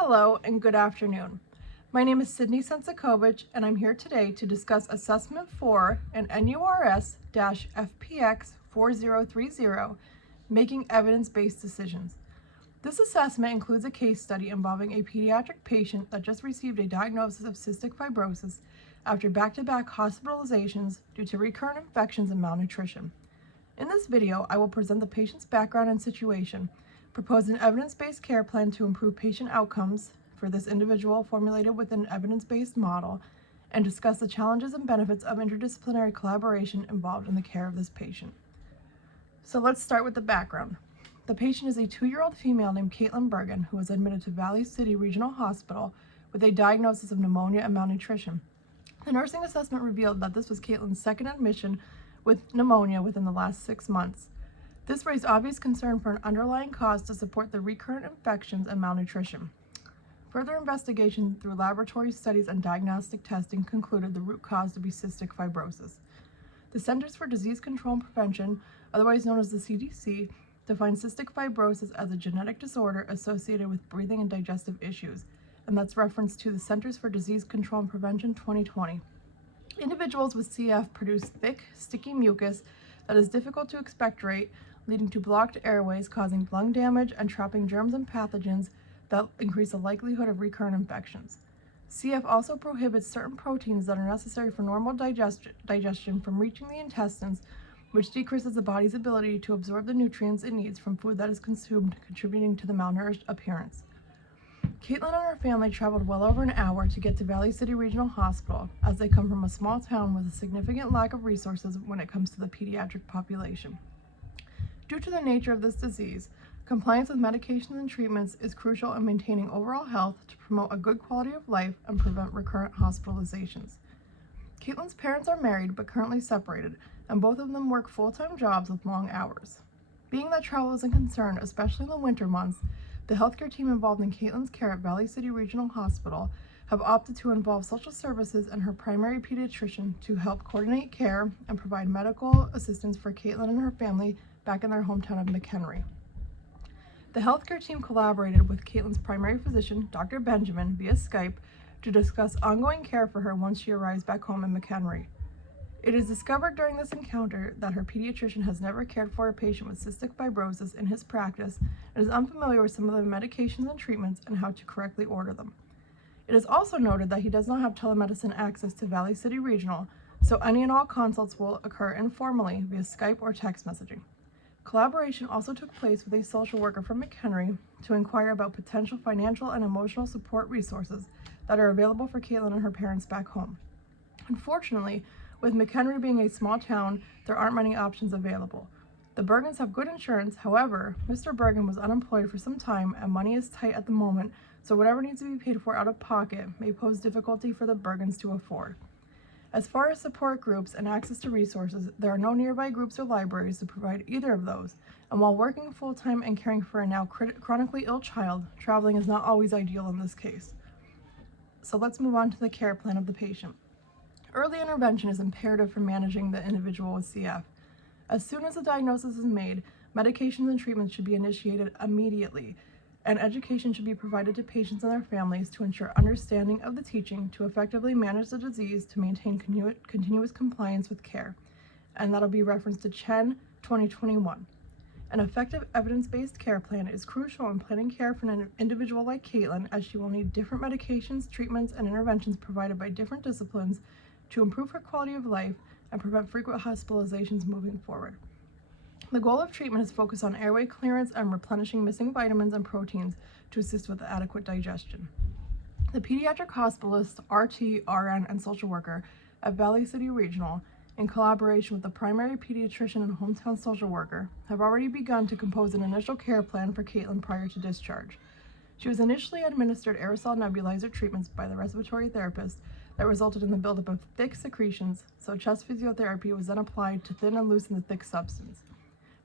Hello and good afternoon. My name is Sydney Sensikovich and I'm here today to discuss Assessment 4 and NURS-FPX 4030, Making Evidence-Based Decisions. This assessment includes a case study involving a pediatric patient that just received a diagnosis of cystic fibrosis after back-to-back hospitalizations due to recurrent infections and malnutrition. In this video, I will present the patient's background and situation, propose an evidence-based care plan to improve patient outcomes for this individual formulated with an evidence-based model, and discuss the challenges and benefits of interdisciplinary collaboration involved in the care of this patient. So let's start with the background. The patient is a 2-year-old female named Caitlin Bergen who was admitted to Valley City Regional Hospital with a diagnosis of pneumonia and malnutrition. The nursing assessment revealed that this was Caitlin's second admission with pneumonia within the last 6 months. This raised obvious concern for an underlying cause to support the recurrent infections and malnutrition. Further investigation through laboratory studies and diagnostic testing concluded the root cause to be cystic fibrosis. The Centers for Disease Control and Prevention, otherwise known as the CDC, defines cystic fibrosis as a genetic disorder associated with breathing and digestive issues, and that's referenced to the Centers for Disease Control and Prevention 2020. Individuals with CF produce thick, sticky mucus that is difficult to expectorate, leading to blocked airways, causing lung damage and trapping germs and pathogens that increase the likelihood of recurrent infections. CF also prohibits certain proteins that are necessary for normal digestion from reaching the intestines, which decreases the body's ability to absorb the nutrients it needs from food that is consumed, contributing to the malnourished appearance. Caitlin and her family traveled well over an hour to get to Valley City Regional Hospital, as they come from a small town with a significant lack of resources when it comes to the pediatric population. Due to the nature of this disease, compliance with medications and treatments is crucial in maintaining overall health to promote a good quality of life and prevent recurrent hospitalizations. Caitlin's parents are married but currently separated, and both of them work full-time jobs with long hours. Being that travel is a concern, especially in the winter months, the healthcare team involved in Caitlin's care at Valley City Regional Hospital have opted to involve social services and her primary pediatrician to help coordinate care and provide medical assistance for Caitlin and her family back in their hometown of McHenry. The healthcare team collaborated with Caitlin's primary physician, Dr. Benjamin, via Skype to discuss ongoing care for her once she arrives back home in McHenry. It is discovered during this encounter that her pediatrician has never cared for a patient with cystic fibrosis in his practice and is unfamiliar with some of the medications and treatments and how to correctly order them. It is also noted that he does not have telemedicine access to Valley City Regional, so any and all consults will occur informally via Skype or text messaging. Collaboration also took place with a social worker from McHenry to inquire about potential financial and emotional support resources that are available for Caitlin and her parents back home. Unfortunately, with McHenry being a small town, there aren't many options available. The Bergens have good insurance, however, Mr. Bergen was unemployed for some time and money is tight at the moment, so whatever needs to be paid for out of pocket may pose difficulty for the Bergens to afford. As far as support groups and access to resources, there are no nearby groups or libraries to provide either of those, and while working full-time and caring for a now chronically ill child, traveling is not always ideal in this case. So let's move on to the care plan of the patient. Early intervention is imperative for managing the individual with CF. As soon as a diagnosis is made, medications and treatments should be initiated immediately, and education should be provided to patients and their families to ensure understanding of the teaching to effectively manage the disease to maintain continuous compliance with care. And that'll be referenced to CHEN 2021. An effective evidence-based care plan is crucial in planning care for an individual like Caitlin, as she will need different medications, treatments, and interventions provided by different disciplines to improve her quality of life and prevent frequent hospitalizations moving forward. The goal of treatment is focused on airway clearance and replenishing missing vitamins and proteins to assist with adequate digestion. The pediatric hospitalist, RT, RN, and social worker at Valley City Regional, in collaboration with the primary pediatrician and hometown social worker, have already begun to compose an initial care plan for Caitlin prior to discharge. She was initially administered aerosol nebulizer treatments by the respiratory therapist that resulted in the buildup of thick secretions, so chest physiotherapy was then applied to thin and loosen the thick substance.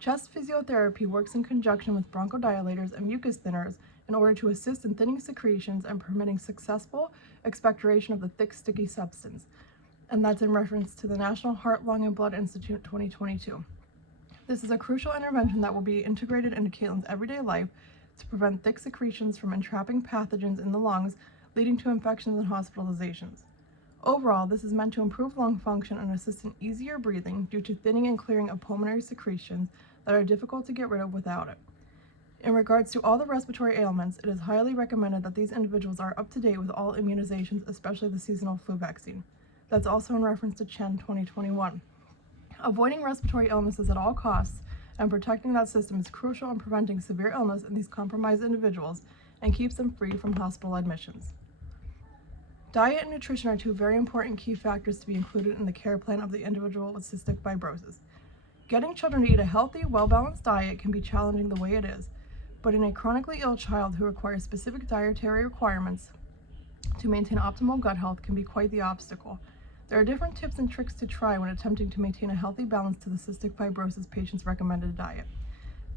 Chest physiotherapy works in conjunction with bronchodilators and mucus thinners in order to assist in thinning secretions and permitting successful expectoration of the thick, sticky substance. And that's in reference to the National Heart, Lung, and Blood Institute 2022. This is a crucial intervention that will be integrated into Caitlin's everyday life to prevent thick secretions from entrapping pathogens in the lungs, leading to infections and hospitalizations. Overall, this is meant to improve lung function and assist in easier breathing due to thinning and clearing of pulmonary secretions that are difficult to get rid of without it. In regards to all the respiratory ailments, it is highly recommended that these individuals are up to date with all immunizations, especially the seasonal flu vaccine. That's also in reference to CHEN 2021. Avoiding respiratory illnesses at all costs and protecting that system is crucial in preventing severe illness in these compromised individuals and keeps them free from hospital admissions. Diet and nutrition are two very important key factors to be included in the care plan of the individual with cystic fibrosis. Getting children to eat a healthy, well-balanced diet can be challenging the way it is, but in a chronically ill child who requires specific dietary requirements to maintain optimal gut health can be quite the obstacle. There are different tips and tricks to try when attempting to maintain a healthy balance to the cystic fibrosis patient's recommended diet.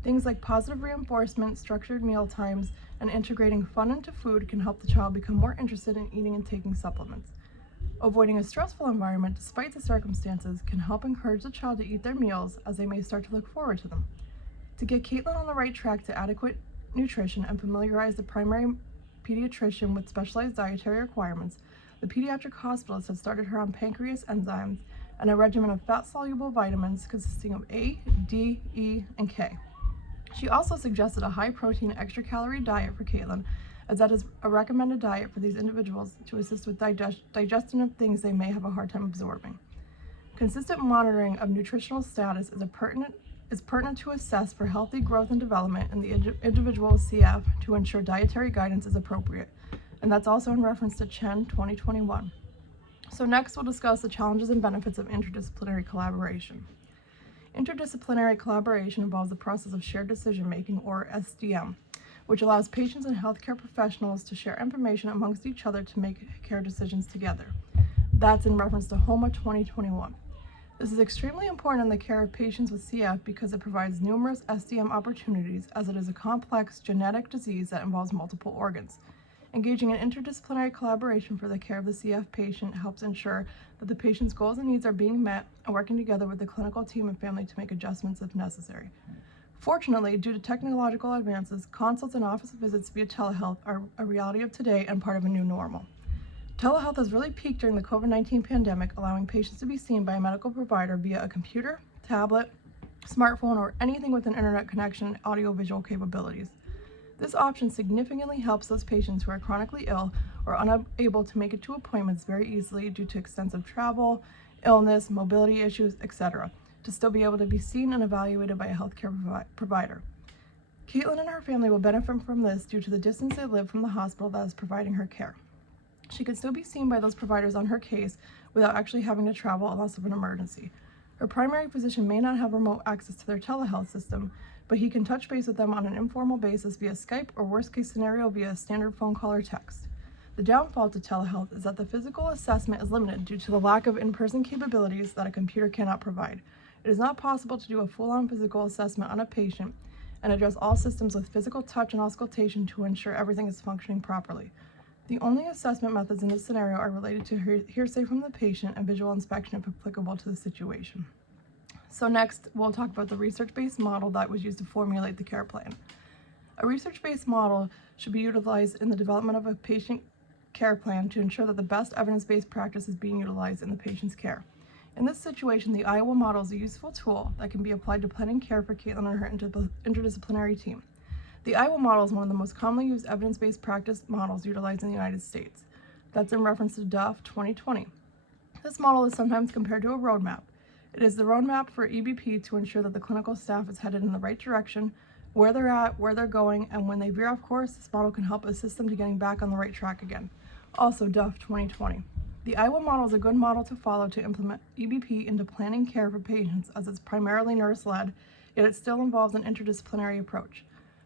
Things like positive reinforcement, structured meal times, and integrating fun into food can help the child become more interested in eating and taking supplements. Avoiding a stressful environment despite the circumstances can help encourage the child to eat their meals as they may start to look forward to them. To get Caitlin on the right track to adequate nutrition and familiarize the primary pediatrician with specialized dietary requirements, the pediatric hospitalist has started her on pancreas enzymes and a regimen of fat-soluble vitamins consisting of A, D, E, and K. She also suggested a high-protein, extra-calorie diet for Caitlin, as that is a recommended diet for these individuals to assist with digestion of things they may have a hard time absorbing. Consistent monitoring of nutritional status is pertinent to assess for healthy growth and development in the individual with CF to ensure dietary guidance is appropriate, and that's also in reference to CHEN 2021. So next we'll discuss the challenges and benefits of interdisciplinary collaboration. Interdisciplinary collaboration involves the process of shared decision-making, or SDM, which allows patients and healthcare professionals to share information amongst each other to make care decisions together. That's in reference to HOMA 2021. This is extremely important in the care of patients with CF because it provides numerous SDM opportunities, as it is a complex genetic disease that involves multiple organs. Engaging in interdisciplinary collaboration for the care of the CF patient helps ensure that the patient's goals and needs are being met and working together with the clinical team and family to make adjustments if necessary. Fortunately, due to technological advances, consults and office visits via telehealth are a reality of today and part of a new normal. Telehealth has really peaked during the COVID-19 pandemic, allowing patients to be seen by a medical provider via a computer, tablet, smartphone, or anything with an internet connection and audio-visual capabilities. This option significantly helps those patients who are chronically ill or unable to make it to appointments very easily due to extensive travel, illness, mobility issues, etc., to still be able to be seen and evaluated by a healthcare provider. Caitlin and her family will benefit from this due to the distance they live from the hospital that is providing her care. She can still be seen by those providers on her case without actually having to travel unless of an emergency. Her primary physician may not have remote access to their telehealth system, but he can touch base with them on an informal basis via Skype or worst case scenario via a standard phone call or text. The downfall to telehealth is that the physical assessment is limited due to the lack of in-person capabilities that a computer cannot provide. It is not possible to do a full-on physical assessment on a patient and address all systems with physical touch and auscultation to ensure everything is functioning properly. The only assessment methods in this scenario are related to hearsay from the patient and visual inspection if applicable to the situation. So next, we'll talk about the research-based model that was used to formulate the care plan. A research-based model should be utilized in the development of a patient care plan to ensure that the best evidence-based practice is being utilized in the patient's care. In this situation, the Iowa model is a useful tool that can be applied to planning care for Caitlin and her interdisciplinary team. The Iowa model is one of the most commonly used evidence-based practice models utilized in the United States. That's in reference to DUF 2020. This model is sometimes compared to a roadmap. It is the roadmap for EBP to ensure that the clinical staff is headed in the right direction, where they're at, where they're going, and when they veer off course, this model can help assist them to getting back on the right track again. Also, DUF 2020. The Iowa model is a good model to follow to implement EBP into planning care for patients, as it's primarily nurse-led, yet it still involves an interdisciplinary approach.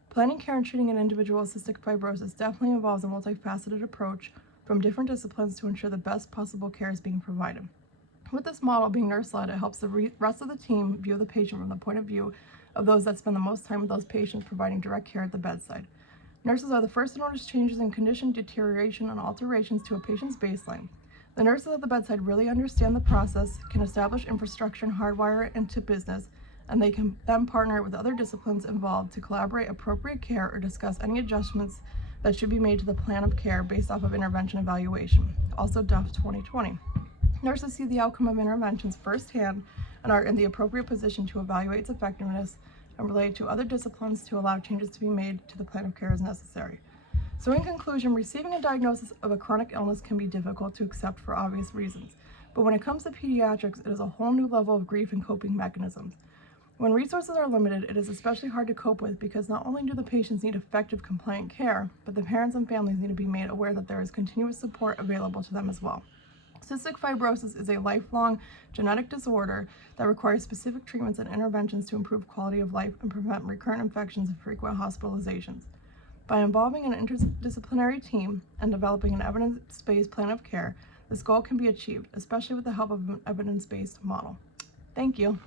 Planning care and treating an individual with cystic fibrosis definitely involves a multifaceted approach from different disciplines to ensure the best possible care is being provided. With this model being nurse-led, it helps the rest of the team view the patient from the point of view of those that spend the most time with those patients, providing direct care at the bedside. Nurses are the first to notice changes in condition, deterioration, and alterations to a patient's baseline. The nurses at the bedside really understand the process, can establish infrastructure and hardwire it into business, and they can then partner with other disciplines involved to collaborate appropriate care or discuss any adjustments that should be made to the plan of care based off of intervention evaluation, also DEF 2020. Nurses see the outcome of interventions firsthand and are in the appropriate position to evaluate its effectiveness and relate to other disciplines to allow changes to be made to the plan of care as necessary. So in conclusion, receiving a diagnosis of a chronic illness can be difficult to accept for obvious reasons. But when it comes to pediatrics, it is a whole new level of grief and coping mechanisms. When resources are limited, it is especially hard to cope with because not only do the patients need effective, compliant care, but the parents and families need to be made aware that there is continuous support available to them as well. Cystic fibrosis is a lifelong genetic disorder that requires specific treatments and interventions to improve quality of life and prevent recurrent infections and frequent hospitalizations. By involving an interdisciplinary team and developing an evidence-based plan of care, this goal can be achieved, especially with the help of an evidence-based model. Thank you.